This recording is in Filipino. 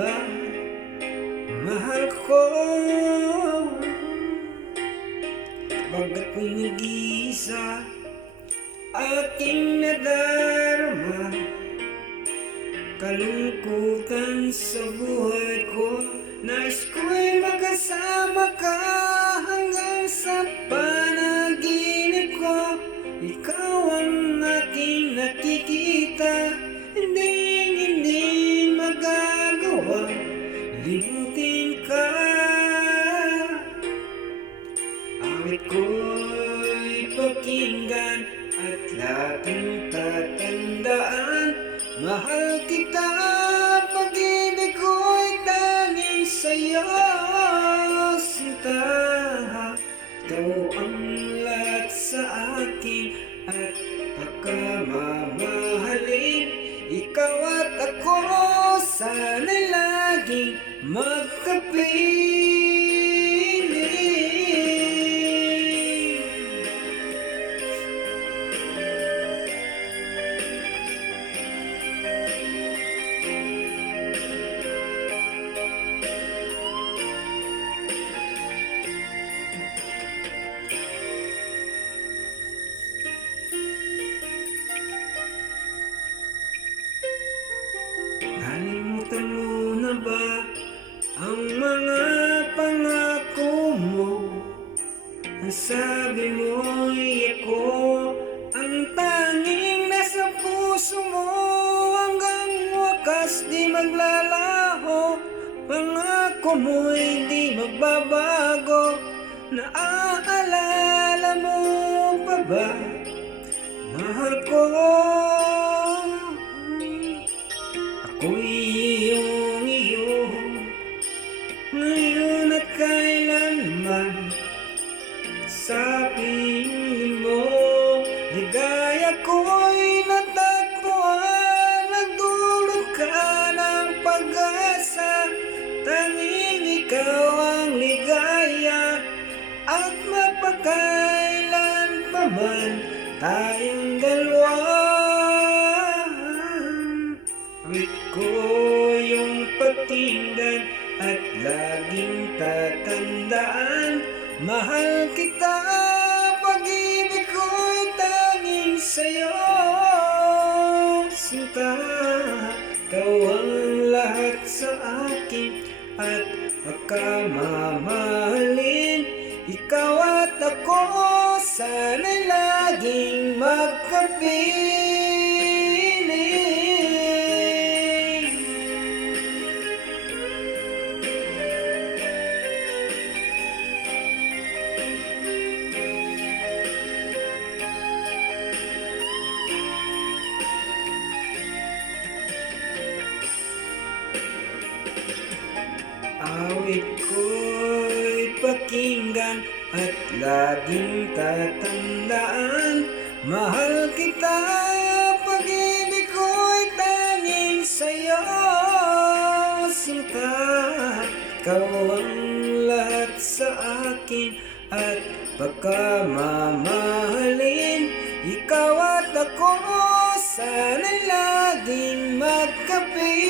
ba? Mahal ko, bagat ko'y nag-iisa, aking nadarama, kalungkutan sa buhay ko. Nais ko'y magkasama ka hanggang sa panaginip ko. Ikaw ang aking nakikita, hindi magagawa limutin ka. Awit ko'y pakinggan at laging tatandaan, mahal kita, pag-ibig ko'y tanging sa'yo, sinta. Ikaw ang lahat sa akin at pagkamamahalin. Ikaw at ako, sana'y laging magkapiling. Nalimutan mo na ba ang mga pangako mo? Ang sabi mo'y ako ang tanging nasa puso mo, hanggang wakas di maglalaho. Pangako mo'y di magbabago. Naaalala mo pa ba, mahal ko? Ako'y iyong-iyo, ngayon at kailanman. Sa piling mo, ligaya ko'y natagpuan. Nagdulot ka ng pag-asa, tanging ikaw ang ligaya. At mapakailan pa man tayong dalawa. Awit ko yung pakinggan at laging tatandaan, mahal kita, pag-ibig ko'y tanging sa'yo, sinta. Ikaw ang lahat sa akin at pagkamamahalin. Ikaw at ako, sana'y laging magkapiling. Awit ko'y pakinggan at laging tatandaan, mahal kita, pag-ibig ko'y tanging sa'yo, sinta. Ikaw ang lahat sa akin at pagkamamahalin. Ikaw at ako, sana'y laging magkapiling.